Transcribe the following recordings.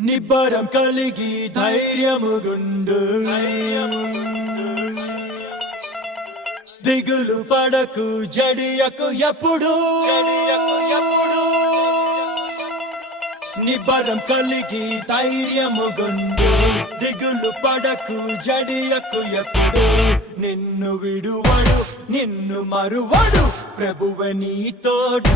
నిబ్బరం కలిగి ధైర్యముగుండు దిగులు పడకు జడియకు ఎప్పుడు నిబ్బరం కలిగి ధైర్యముగుండు దిగులు పడకు జడియకు ఎప్పుడు నిన్ను విడువడు నిన్ను మరువడు ప్రభువే నీ తోడు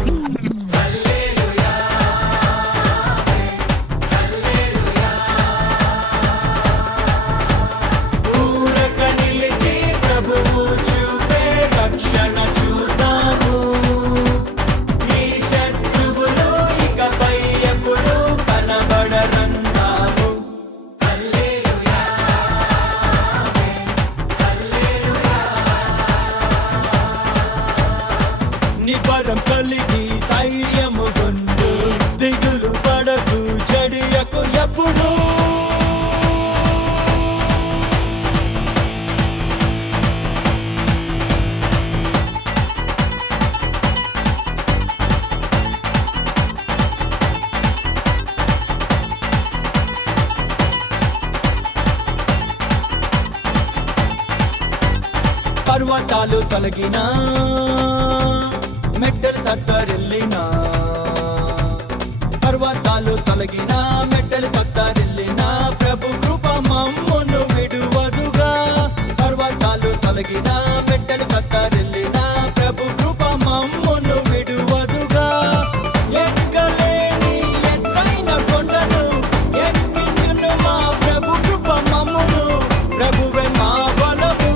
నిబ్బరం కలిగి ధైర్యముగుండు దిగులు పడకు జడియకు ఎప్పుడు పర్వతాలు తొలగినా మెట్టలు తత్తరిల్లినా పర్వతాలు తొలగినా మెట్టలు తత్తరిల్లినా ప్రభు కృప మమ్మును విడువదుగా పర్వతాలు తొలగినా మెట్టలు తత్తరిల్లినా ప్రభు కృప మమ్మును విడువదుగా ఎక్కలేని ఎత్తైన కొండను ఎక్కించును మా ప్రభు కృప మమ్మును ప్రభువే మా బలము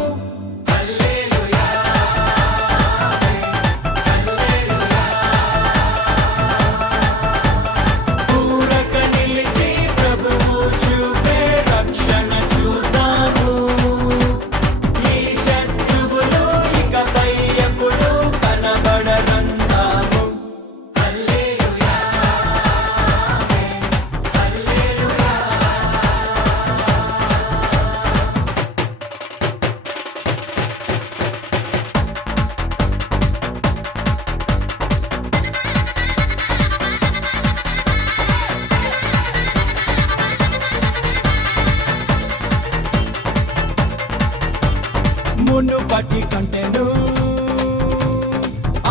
మునుపటి కంటెను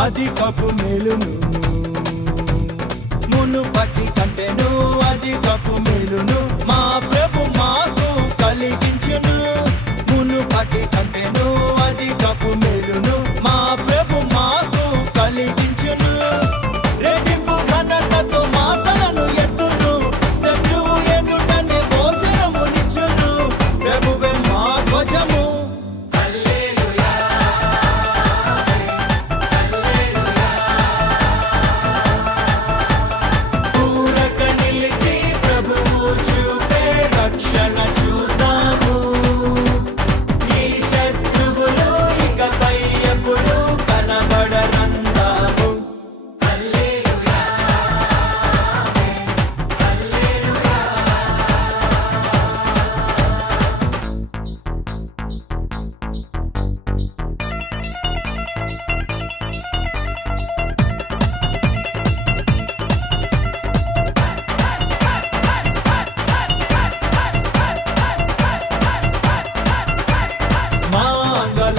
అధికపు మేలును మునుపటి కంటెను అధికపు మేలును మా ప్రభు మాకు కలిగించును మునుపటి కంటెను అధికపు మేలును మా ప్రభు మాకు కలిగించును రెట్టింపు ఘనతతో మాటలను ఎత్తును శత్రువు ఎదుటనే భోజనమునిచ్చును ప్రభువే మా ధ్వజము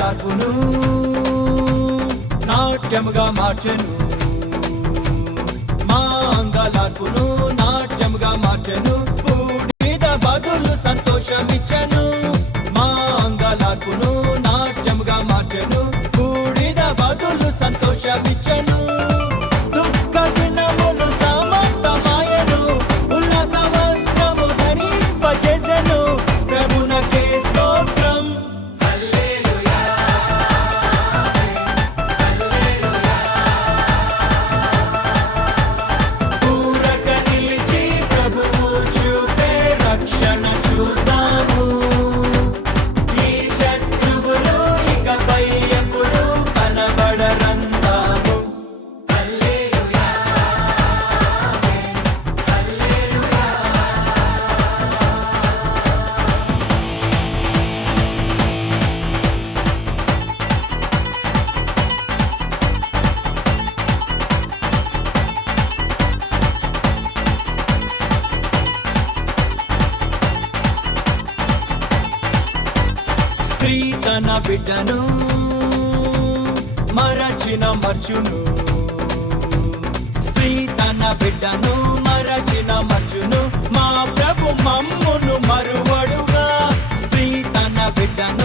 మార్పును నాట్యముగా మార్చెను మా అంగలార్పును నాట్యముగా మార్చెను బూడిద బదులు సంతోషమిచ్చెను మా అంగలార్పును నాట్యముగా మార్చెను బూడిద బదులు సంతోషమిచ్చెను దుఃఖ దినములు సమాప్తమాయెను ఉల్లాస వస్త్రము ధరింపజేసెను ప్రభునకే స్తోత్రం స్త్రీ తన బిడ్డను మరచును, స్త్రీ తన బిడ్డను మరచును, మా ప్రభు మమ్మును మరువడుగా. స్త్రీ తన బిడ్డను